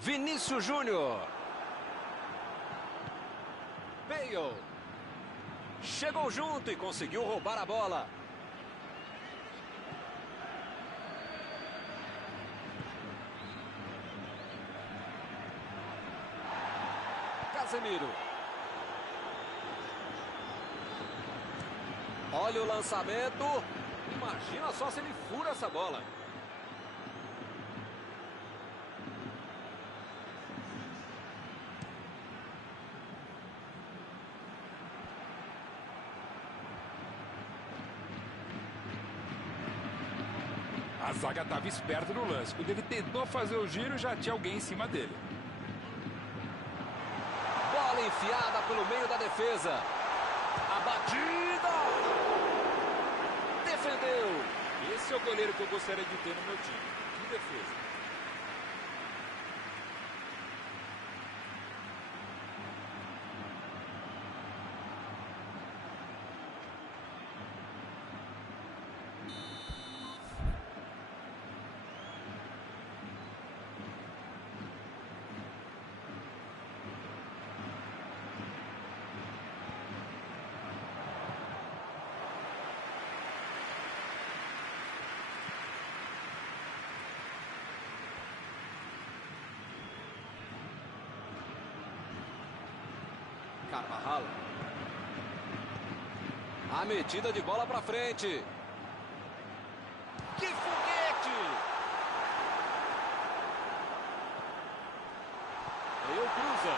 Vinícius Júnior. Bale. Chegou junto e conseguiu roubar a bola. Casemiro. Olha o lançamento. Imagina só se ele fura essa bola. A zaga estava esperta no lance. Quando ele tentou fazer o giro, já tinha alguém em cima dele. Bola enfiada pelo meio da defesa. A batida. Defendeu. Esse é o goleiro que eu gostaria de ter no meu time. Que defesa. Carvajal. A metida de bola pra frente. Que foguete! Bale cruza.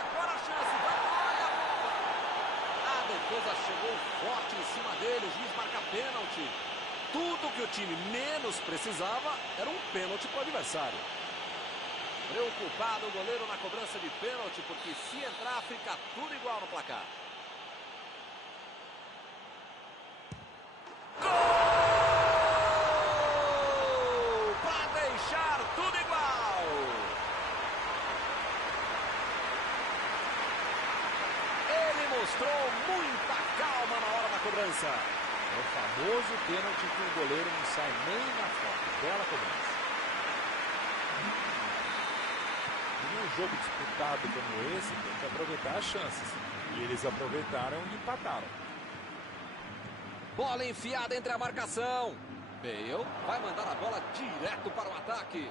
Agora a chance. Olha a bola. A defesa chegou forte em cima dele. O juiz marca pênalti. Tudo que o time menos precisava era um pênalti para o adversário. Preocupado o goleiro na cobrança de pênalti, porque se entrar, fica tudo igual no placar. Gol! Para deixar tudo igual. Ele mostrou muita calma na hora da cobrança. É o famoso pênalti que o goleiro não sai nem na foto. Bela cobrança. Num jogo disputado como esse, tem que aproveitar as chances. E eles aproveitaram e empataram. Bola enfiada entre a marcação. Bale vai mandar a bola direto para o ataque.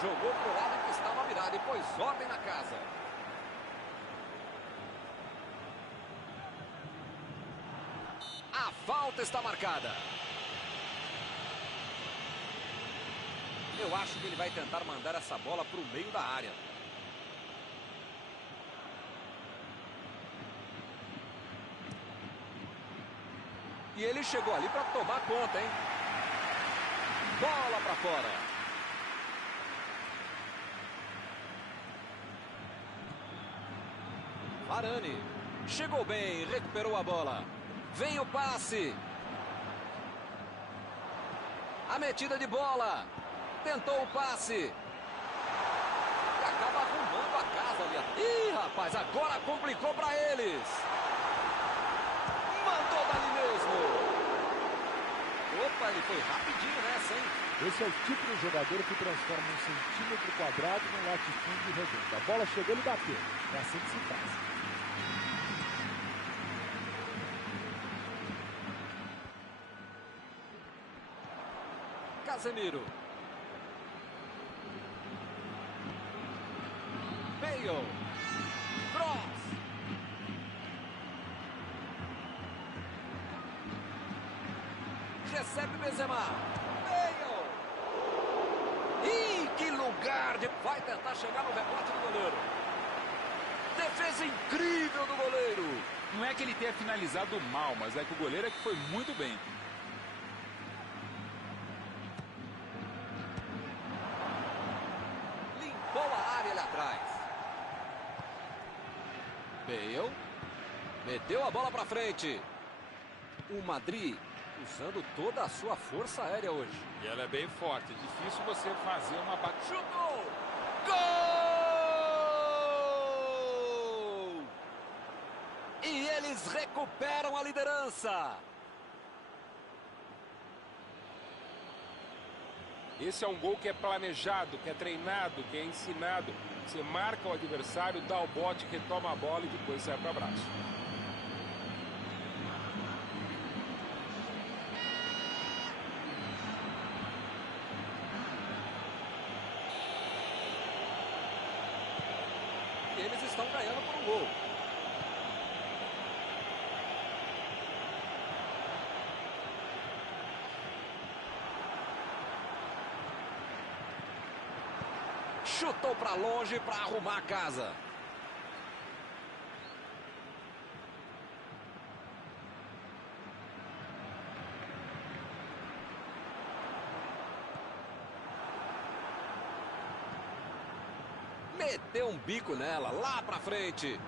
Jogou para o lado que estava virado e pôs ordem na casa. A falta está marcada. Eu acho que ele vai tentar mandar essa bola para o meio da área. E ele chegou ali para tomar conta, hein? Bola para fora. Varane. Chegou bem, recuperou a bola. Vem o passe. A metida de bola. Tentou o passe. E acaba arrumando a casa ali. Ih, rapaz, agora complicou para eles. Mandou dali mesmo. Opa, ele foi rapidinho nessa, hein? Esse é o tipo de jogador que transforma um centímetro quadrado num latifúndio redondo. A bola chegou e ele bateu. É assim que se faz. Casemiro. Bale. Cross. Recebe Benzema. Bale. Ih, que lugar de... Vai tentar chegar no rebote do goleiro. Defesa incrível do goleiro. Não é que ele tenha finalizado mal, mas é que o goleiro é que foi muito bem. Limpou a área ali atrás. Bale. Meteu a bola pra frente. O Madrid usando toda a sua força aérea hoje. E ela é bem forte. É difícil você fazer uma batida. Chutou! Gol! E eles recuperam a liderança. Esse é um gol que é planejado, que é treinado, que é ensinado. Você marca o adversário, dá o bote, retoma a bola e depois sai para o abraço. E eles estão ganhando por um gol. Chutou para longe para arrumar a casa. Meteu um bico nela, lá para frente.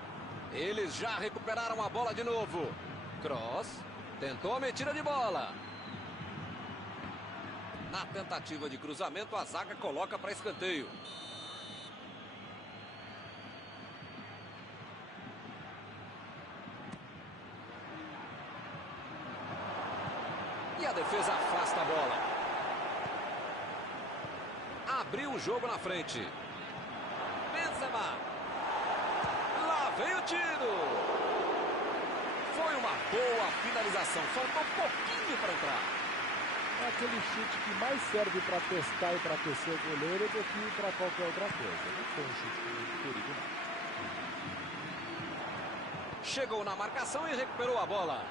Eles já recuperaram a bola de novo. Cross, tentou a metida de bola. Na tentativa de cruzamento, a zaga coloca para escanteio. E a defesa afasta a bola. Abriu o jogo na frente. Benzema. Lá vem o tiro. Foi uma boa finalização. Faltou um pouquinho para entrar. É aquele chute que mais serve para testar e para aquecer o goleiro do que para qualquer outra coisa. Não foi um chute com muito perigo, não. Chegou na marcação e recuperou a bola.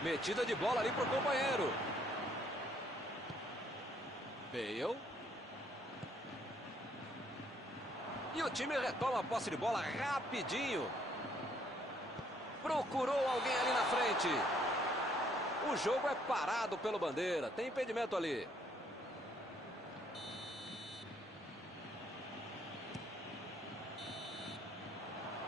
Metida de bola ali pro companheiro. Bale. E o time retoma a posse de bola rapidinho. Procurou alguém ali na frente. O jogo é parado pelo bandeira. Tem impedimento ali.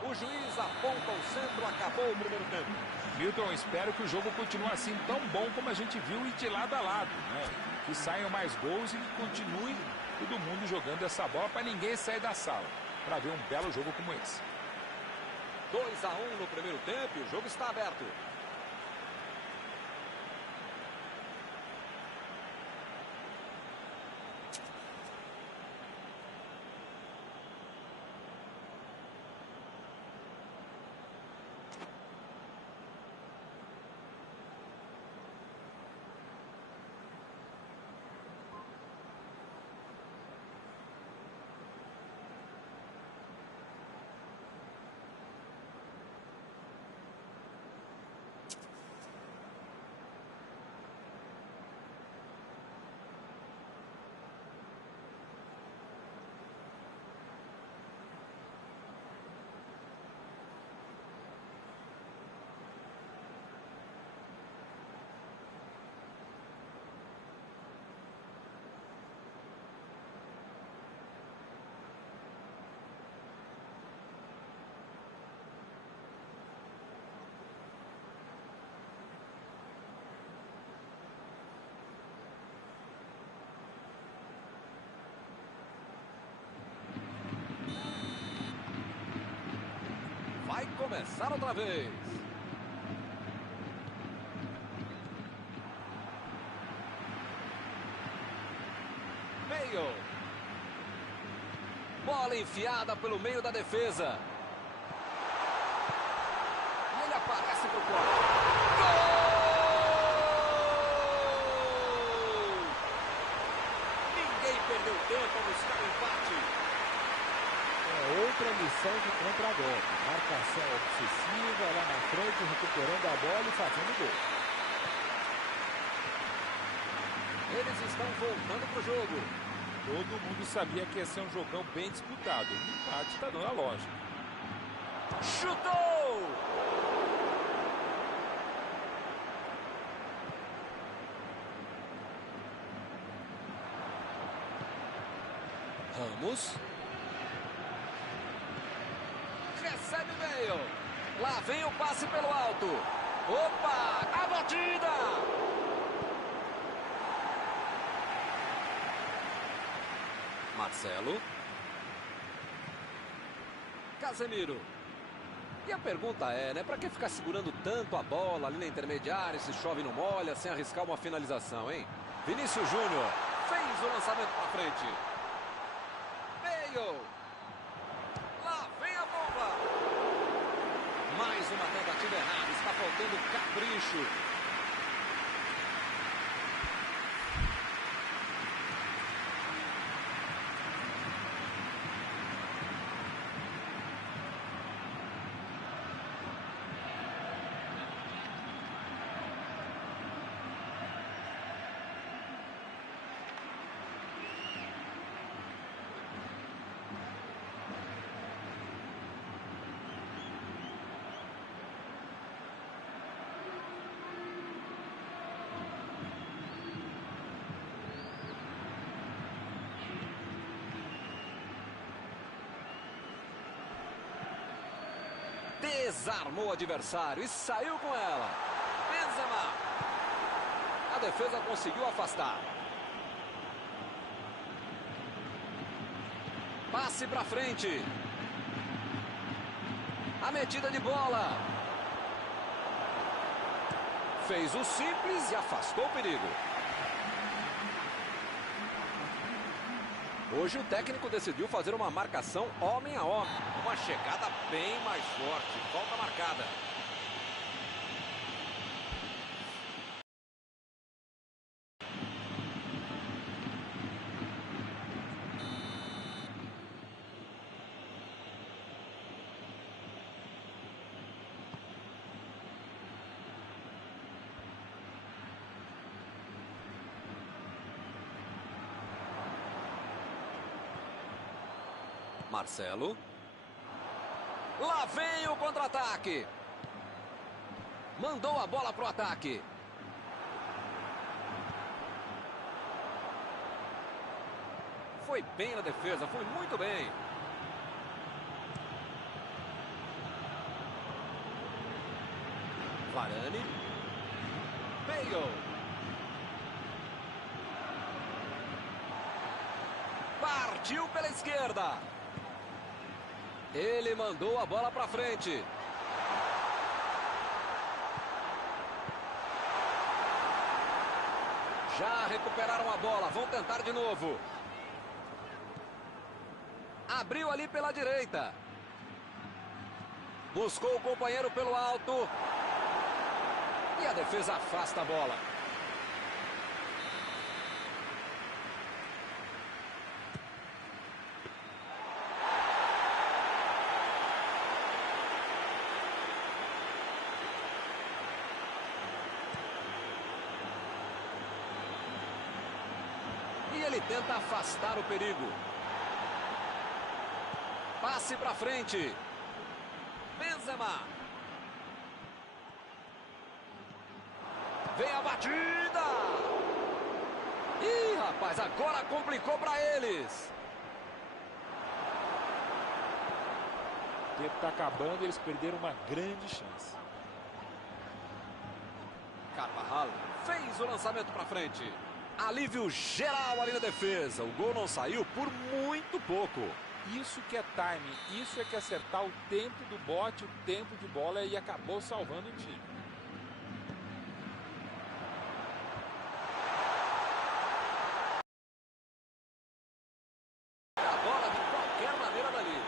O juiz aponta o centro. Acabou o primeiro tempo. Milton, espero que o jogo continue assim tão bom como a gente viu e de lado a lado, né? Que saiam mais gols e que continue todo mundo jogando essa bola para ninguém sair da sala, para ver um belo jogo como esse. 2-1 no primeiro tempo e o jogo está aberto. Vai começar outra vez. Bale. Bola enfiada pelo meio da defesa. E ele aparece pro corte. Gol! Ninguém perdeu tempo a buscar o empate. Outra missão de contra-golpe. Marcação obsessiva lá na frente, recuperando a bola e fazendo gol. Eles estão voltando pro jogo. Todo mundo sabia que ia ser um jogão bem disputado. O empate está dando a lógica. Chutou! Ramos. Recebe o Bale. Lá vem o passe pelo alto. Opa! A batida! Marcelo. Casemiro. E a pergunta é, né? Pra que ficar segurando tanto a bola ali na intermediária, se chove não molha, sem arriscar uma finalização, hein? Vinícius Júnior fez o lançamento pra frente. Bale. Lá vem a bomba. Mais uma tentativa errada. Está faltando capricho. Desarmou o adversário e saiu com ela. Benzema. A defesa conseguiu afastar. Passe para frente. A metida de bola. Fez o simples e afastou o perigo. Hoje o técnico decidiu fazer uma marcação homem a homem. Uma chegada bem mais forte. Falta marcada. Marcelo. Lá vem o contra-ataque. Mandou a bola pro ataque. Foi bem na defesa, foi muito bem. Varane. Bale. Partiu pela esquerda. Ele mandou a bola para frente. Já recuperaram a bola, vão tentar de novo. Abriu ali pela direita. Buscou o companheiro pelo alto. E a defesa afasta a bola. Ele tenta afastar o perigo. Passe para frente. Benzema. Vem a batida. Ih, rapaz, agora complicou para eles. O tempo está acabando e eles perderam uma grande chance. Carvajal fez o lançamento para frente. Alívio geral ali na defesa. O gol não saiu por muito pouco. Isso que é timing, isso é que é acertar o tempo do bote, o tempo de bola e acabou salvando o time. A bola de qualquer maneira dali.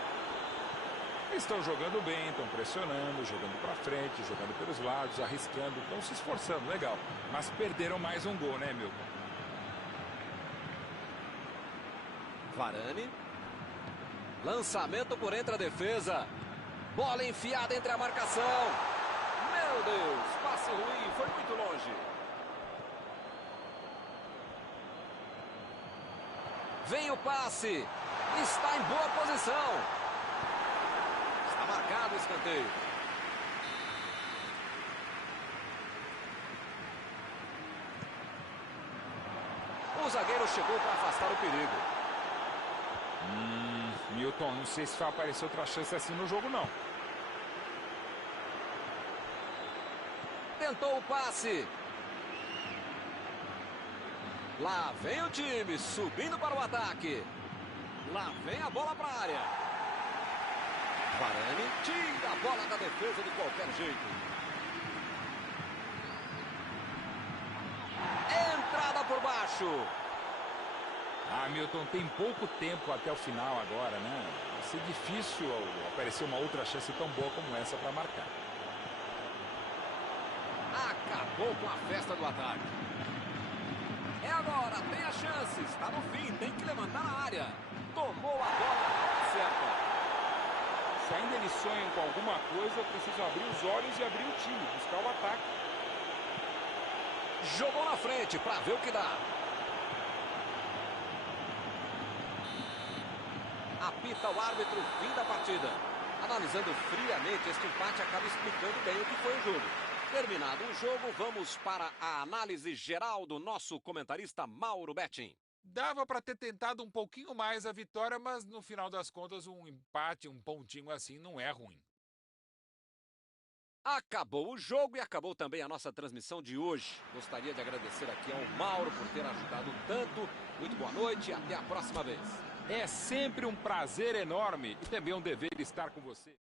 Eles estão jogando bem, estão pressionando, jogando para frente, jogando pelos lados, arriscando, estão se esforçando, legal. Mas perderam mais um gol, né, Milton? Varane. Lançamento por entre a defesa. Bola enfiada entre a marcação. Meu Deus, passe ruim, foi muito longe. Vem o passe. Está em boa posição. Está marcado o escanteio. O zagueiro chegou para afastar o perigo. Milton, não sei se vai aparecer outra chance assim no jogo, não. Tentou o passe. Lá vem o time, subindo para o ataque. Lá vem a bola para a área. Varane tira a bola da defesa de qualquer jeito. Entrada por baixo. Hamilton tem pouco tempo até o final agora, né? Vai ser difícil aparecer uma outra chance tão boa como essa para marcar. Acabou com a festa do ataque. É agora, tem a chance. Está no fim, tem que levantar na área. Tomou a bola na hora certa. Se ainda eles sonham com alguma coisa, precisam abrir os olhos e abrir o time, buscar o ataque. Jogou na frente para ver o que dá. Apita o árbitro, fim da partida. Analisando friamente, este empate acaba explicando bem o que foi o jogo. Terminado o jogo, vamos para a análise geral do nosso comentarista Mauro Betting. Dava para ter tentado um pouquinho mais a vitória, mas no final das contas um empate, um pontinho assim não é ruim. Acabou o jogo e acabou também a nossa transmissão de hoje. Gostaria de agradecer aqui ao Mauro por ter ajudado tanto. Muito boa noite e até a próxima vez. É sempre um prazer enorme e também um dever estar com você.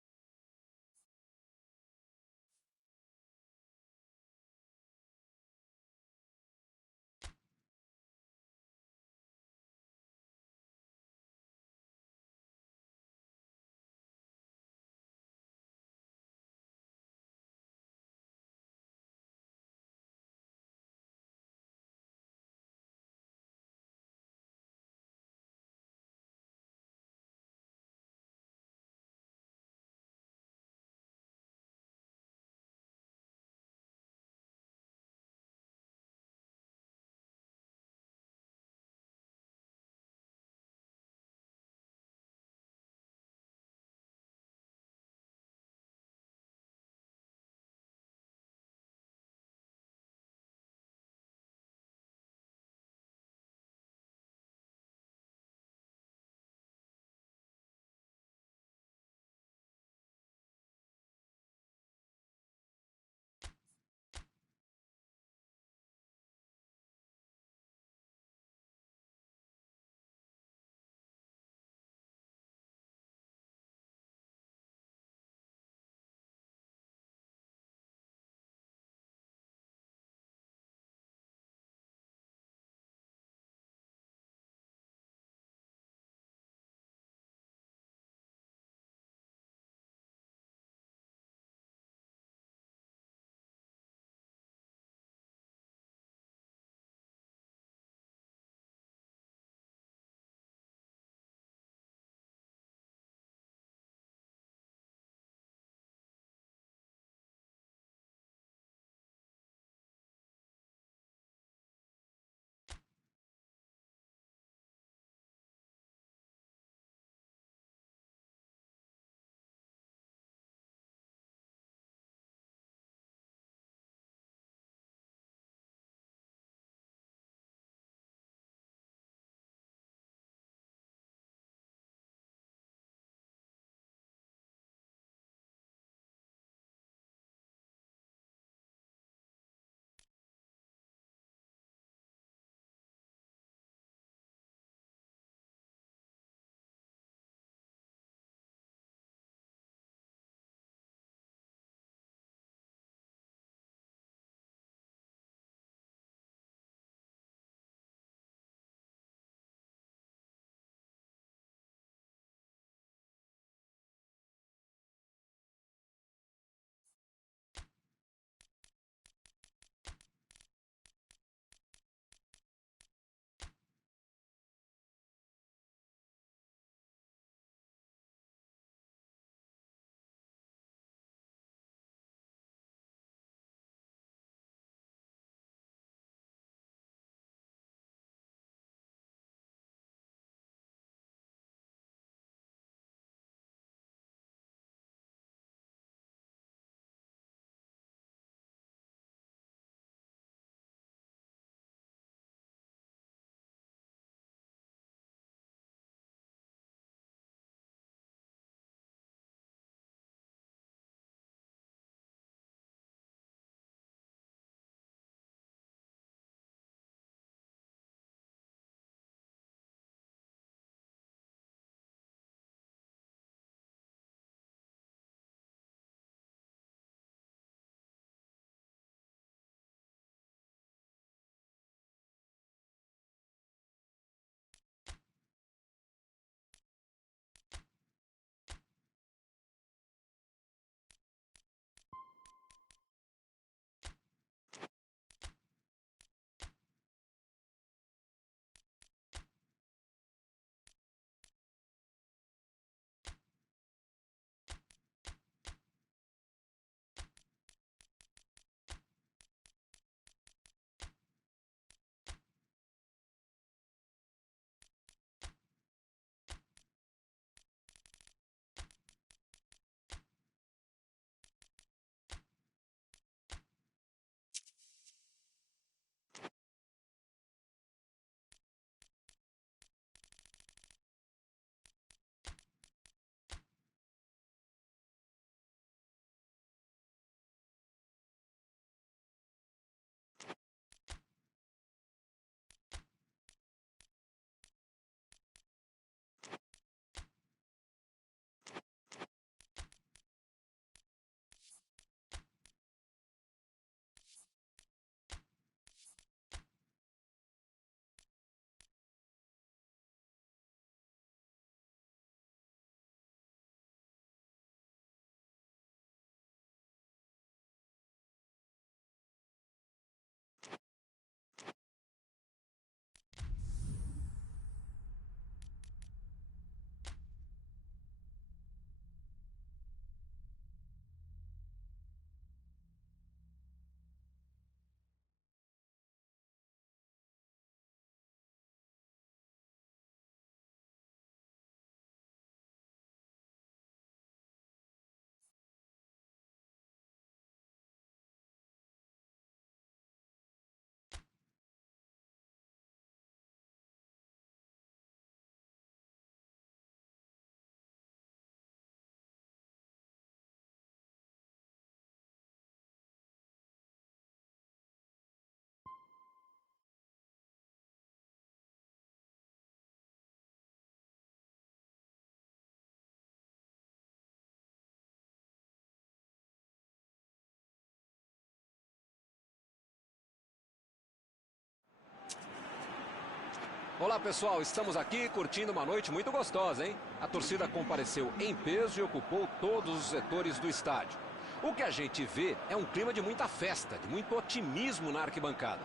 Olá pessoal, estamos aqui curtindo uma noite muito gostosa, hein? A torcida compareceu em peso e ocupou todos os setores do estádio. O que a gente vê é um clima de muita festa, de muito otimismo na arquibancada.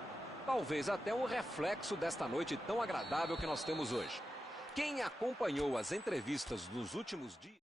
Talvez até um reflexo desta noite tão agradável que nós temos hoje. Quem acompanhou as entrevistas nos últimos dias...